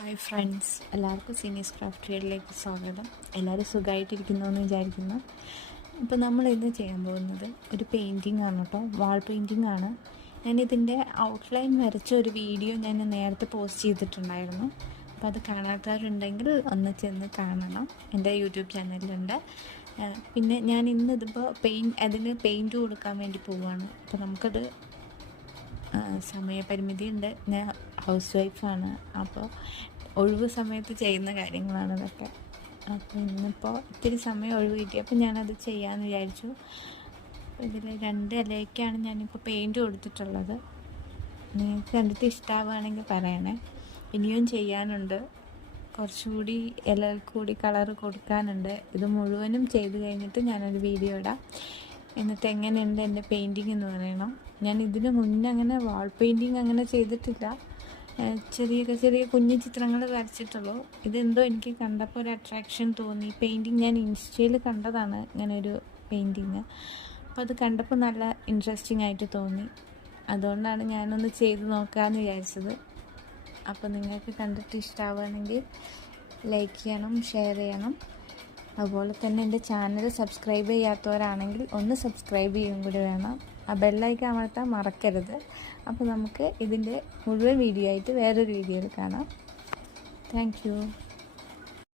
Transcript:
Hi friends, എല്ലാവർക്കും seniors craft വീഡിയോയിലേക്ക് സ്വാഗതം. എല്ലാവരും സുഖമായിട്ടിരിക്കുന്നു എന്ന് വിചാരിക്കുന്നു. ഇപ്പോൾ നമ്മൾ ഇന്ന് ചെയ്യാൻ പോകുന്നത് ഒരു പെയിൻറ്റിംഗ് ആണ് കേട്ടോ, വാൾ പെയിൻറ്റിംഗ് ആണ്. ഞാനിതിൻ്റെ ഔട്ട്ലൈൻ വരച്ച ഒരു വീഡിയോ ഞാൻ നേരത്തെ പോസ്റ്റ് ചെയ്തിട്ടുണ്ടായിരുന്നു. അപ്പോൾ അത് കാണാത്തവരുണ്ടെങ്കിൽ ഒന്ന് ചെന്ന് കാണണം, എൻ്റെ യൂട്യൂബ് ചാനലിലുണ്ട്. പിന്നെ ഞാൻ ഇന്നിതിപ്പോൾ അതിന് പെയിൻറ്റ് കൊടുക്കാൻ വേണ്ടി പോവുകയാണ്. അപ്പോൾ നമുക്കത് സമയപരിമിതി ഉണ്ട്. ഞാൻ ഹൗസ് വൈഫാണ്, അപ്പോൾ ഒഴിവ് സമയത്ത് ചെയ്യുന്ന കാര്യങ്ങളാണ് ഇതൊക്കെ. അപ്പോൾ ഇന്നിപ്പോൾ ഇത്തിരി സമയം ഒഴിവ് കിട്ടിയപ്പോൾ ഞാനത് ചെയ്യാമെന്ന് വിചാരിച്ചു. ഇതിൽ 2 ഇലയ്ക്കാണ് ഞാനിപ്പോൾ പെയിൻറ്റ് കൊടുത്തിട്ടുള്ളത്. നിങ്ങൾക്ക് കണ്ടിട്ട് ഇഷ്ടമാവുകയാണെങ്കിൽ പറയണേ. ഇനിയും ചെയ്യാനുണ്ട്, കുറച്ചുകൂടി ഇലകൾക്ക് കൂടി കളറ് കൊടുക്കാനുണ്ട്. ഇത് മുഴുവനും ചെയ്ത് കഴിഞ്ഞിട്ട് ഞാനൊരു വീഡിയോ ഇടാം. എന്നിട്ട് എങ്ങനെയുണ്ട് എൻ്റെ പെയിൻറ്റിങ് എന്ന് പറയണം. ഞാൻ ഇതിന് മുന്നേ അങ്ങനെ വാൾ പെയിൻറ്റിങ് അങ്ങനെ ചെയ്തിട്ടില്ല. ചെറിയ കുഞ്ഞു ചിത്രങ്ങൾ വരച്ചിട്ടുള്ളൂ. ഇതെന്തോ എനിക്ക് കണ്ടപ്പോൾ ഒരു അട്രാക്ഷൻ തോന്നി. പെയിൻറ്റിങ് ഞാൻ ഇൻസ്റ്റയിൽ കണ്ടതാണ് ഇങ്ങനെ ഒരു പെയിൻറ്റിങ്. അപ്പോൾ അത് കണ്ടപ്പോൾ നല്ല ഇൻട്രസ്റ്റിംഗ് ആയിട്ട് തോന്നി. അതുകൊണ്ടാണ് ഞാനൊന്ന് ചെയ്ത് നോക്കാമെന്ന് വിചാരിച്ചത്. അപ്പോൾ നിങ്ങൾക്ക് കണ്ടിട്ട് ഇഷ്ടമാവുകയാണെങ്കിൽ ലൈക്ക് ചെയ്യണം, ഷെയർ ചെയ്യണം. അതുപോലെ തന്നെ എൻ്റെ ചാനൽ സബ്സ്ക്രൈബ് ചെയ്യാത്തവരാണെങ്കിൽ ഒന്ന് സബ്സ്ക്രൈബ് ചെയ്യും കൂടി വേണം. ആ ബെല്ലൈക്കൺ അമർത്താൻ മറക്കരുത്. അപ്പോൾ നമുക്ക് ഇതിൻ്റെ മുഴുവൻ വീഡിയോ ആയിട്ട് വേറൊരു വീഡിയോയിൽ കാണാം. Thank you.